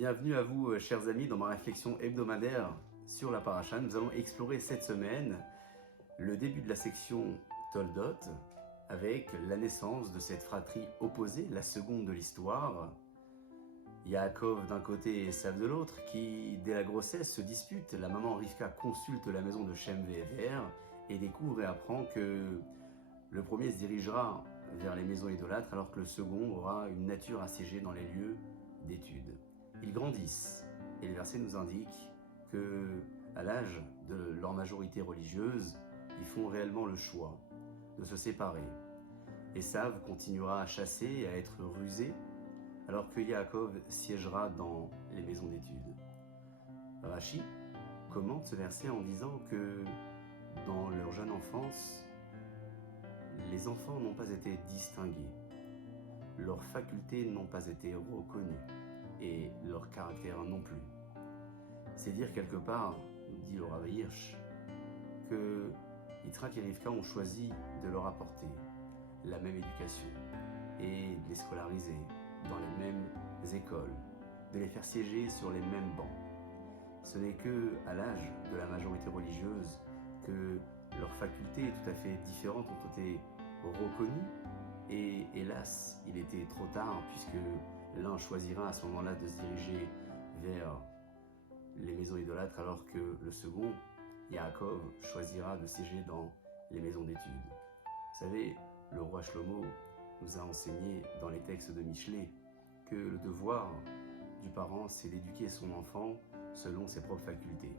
Bienvenue à vous, chers amis, dans ma réflexion hebdomadaire sur la paracha. Nous allons explorer cette semaine le début de la section Toldot avec la naissance de cette fratrie opposée, la seconde de l'histoire. Yaakov d'un côté et Esav de l'autre, qui, dès la grossesse, se disputent. La maman Rivka consulte la maison de Shem Ve'ever et découvre et apprend que le premier se dirigera vers les maisons idolâtres alors que le second aura une nature assiégée dans les lieux d'études. Ils grandissent et le verset nous indique que, à l'âge de leur majorité religieuse, ils font réellement le choix de se séparer. Esav continuera à chasser et à être rusé, alors que Yaakov siégera dans les maisons d'études. Rashi commente ce verset en disant que dans leur jeune enfance, les enfants n'ont pas été distingués, leurs facultés n'ont pas été reconnues et leur caractère non plus. C'est dire quelque part, dit le Rav Hirsch, que Yitzhak et Rivka ont choisi de leur apporter la même éducation et de les scolariser dans les mêmes écoles, de les faire siéger sur les mêmes bancs. Ce n'est que à l'âge de la majorité religieuse que leurs facultés tout à fait différentes ont été reconnues et hélas, il était trop tard puisque l'un choisira à ce moment-là de se diriger vers les maisons idolâtres alors que le second, Yaakov, choisira de siéger dans les maisons d'études. Vous savez, le roi Shlomo nous a enseigné dans les textes de Michelet que le devoir du parent, c'est d'éduquer son enfant selon ses propres facultés.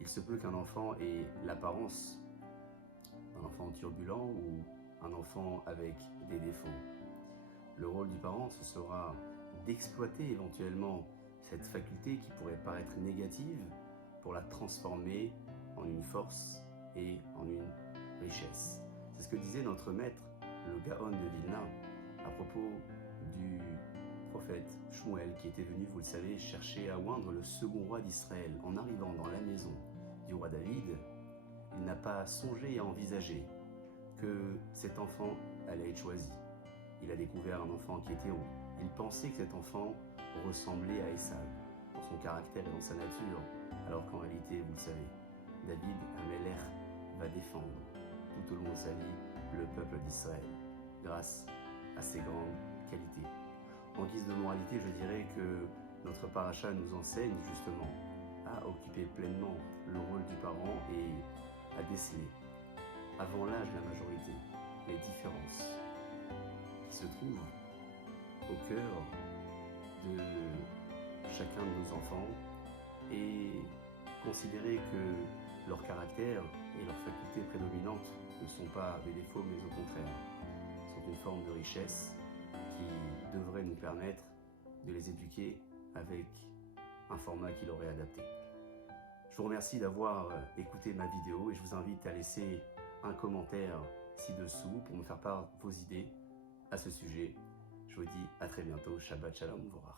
Il se peut qu'un enfant ait l'apparence d'un enfant turbulent ou un enfant avec des défauts. Le rôle du parent, ce sera d'exploiter éventuellement cette faculté qui pourrait paraître négative pour la transformer en une force et en une richesse. C'est ce que disait notre maître, le Gaon de Vilna, à propos du prophète Shmuel qui était venu, vous le savez, chercher à oindre le second roi d'Israël. En arrivant dans la maison du roi David, il n'a pas songé à envisager que cet enfant allait être choisi. Il a découvert un enfant qui était héros. Il pensait que cet enfant ressemblait à Esav, dans son caractère et dans sa nature, alors qu'en réalité, vous le savez, David, Amelech, va défendre tout au long de sa vie le peuple d'Israël, grâce à ses grandes qualités. En guise de moralité, je dirais que notre paracha nous enseigne justement à occuper pleinement le rôle du parent et à déceler, avant l'âge de la majorité, les différences qui se trouvent au cœur de chacun de nos enfants et considérer que leur caractère et leurs facultés prédominantes ne sont pas des défauts mais au contraire sont une forme de richesse qui devrait nous permettre de les éduquer avec un format qui leur est adapté. Je vous remercie d'avoir écouté ma vidéo et je vous invite à laisser un commentaire ci-dessous pour me faire part de vos idées à ce sujet. Je vous dis à très bientôt. Shabbat Shalom Vorach.